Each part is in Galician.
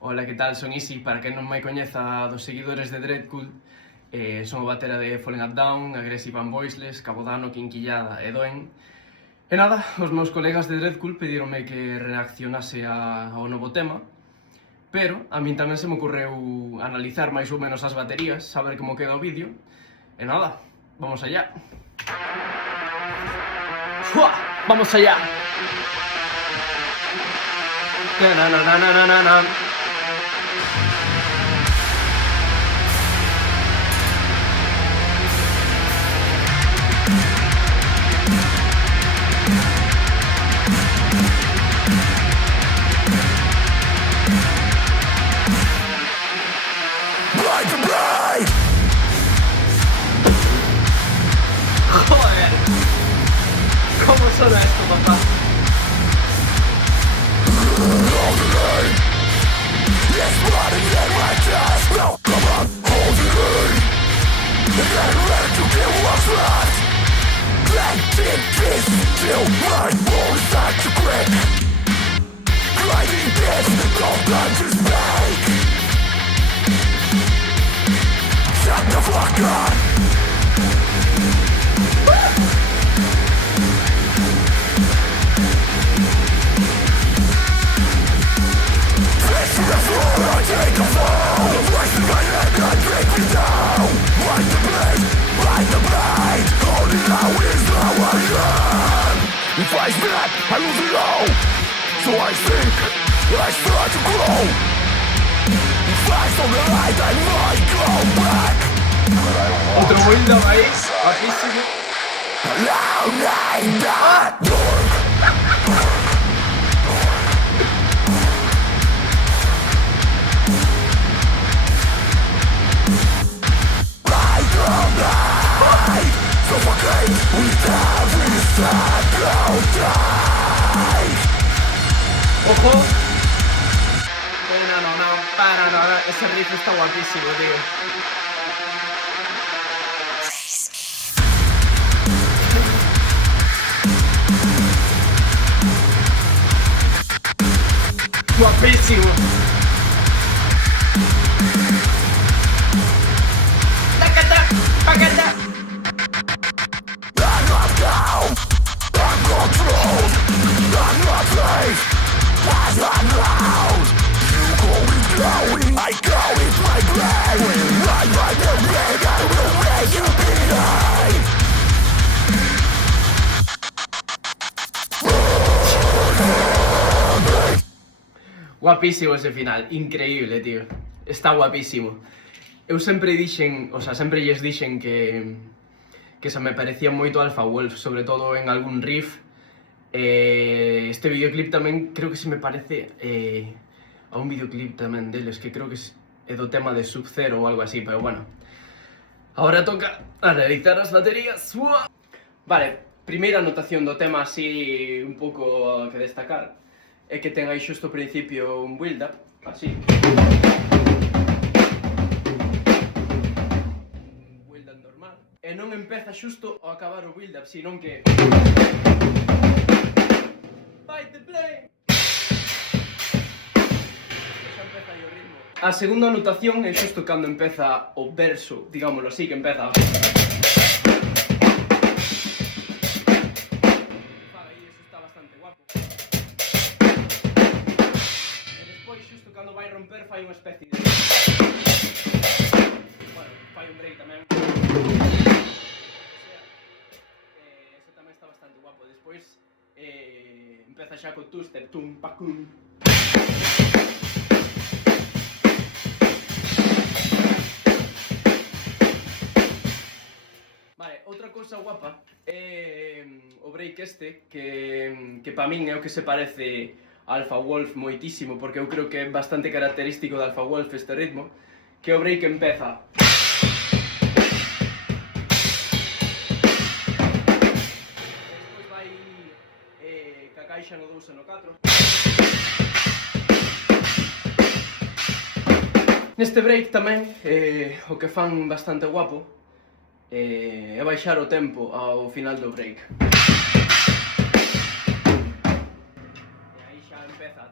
Hola, que tal? Son Easy, para quen non me coñeza dos seguidores de Dreadcult. Son o batera de Falling Up Down, Aggressive and Voiceless, Cabodano, Quinquillada e Doen. E nada, os meus colegas de Dreadcult pedironme que reaccionase ao novo tema, pero a min tamén se me ocorreu analizar máis ou menos as baterías, saber como queda o vídeo. E nada, vamos allá. ¡Fua! ¡Vamos allá! Na. Joder, ¿cómo suena esto, papá? If I snap, I lose it all. So I think, I start to grow. If I saw the light, I might go back. Otro build-up ahí, guapísimo. Ojo. No, ese riff está guapísimo, tío. Guapísimo. Tacata. I go with my brain. Right by the leg, I will make you behind. Guapísimo ese final, increíble, tío. Está guapísimo. Eu sempre dixen, sempre lles dixen que se me parecía moito a Alpha Wolf, sobre todo en algún riff. Este videoclip tamén creo que se me parece a un videoclip tamén deles, que creo que é do tema de Sub-Zero ou algo así, pero bueno. Ahora toca analizar as baterías. Vale, primeira anotación do tema así un pouco que destacar é que ten aí xusto ao principio un build-up, así. Un build-up normal. E non empeza xusto ao acabar o build-up, senón que... Fight the play! A segunda anotación é xusto cando empeza o verso, digámoslo así, que empeza... Vale, e eso está bastante guapo. E despois, xusto cando vai romper, fai unha especie de... Bueno, fai un break tamén. Eso tamén está bastante guapo. Despois, empeza xa co two-step, tum, pacum. Outra cousa guapa é o break este, que pa min é o que se parece a Alpha Wolf moitísimo, porque eu creo que é bastante característico de Alpha Wolf este ritmo, que o break empeza. Despois vai ca caixa no 2 e no 4. Neste break tamén, o que fan bastante guapo, e baixar o tempo ao final do break. E aí xa empeza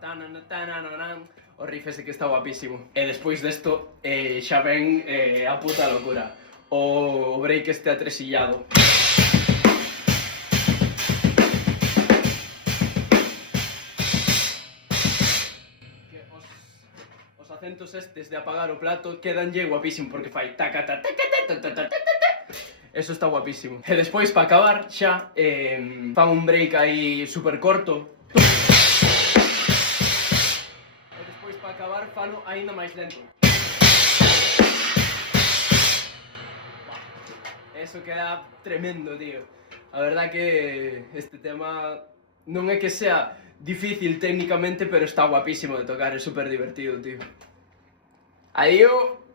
O riff ese que está guapísimo. E despois desto, xa ven a puta locura. O break este atresillado. Que os acentos estes de apagar o plato quedanlle guapísimo porque fai taca ta ta ta ta ta ta ta ta. Eso está guapísimo. E despois, para acabar, xa, fan un break aí super corto. E despois, para acabar, fano aínda máis lento. Eso queda tremendo, tío. A verdad que este tema non é que sea difícil técnicamente, pero está guapísimo de tocar, é super divertido, tío. Adiós.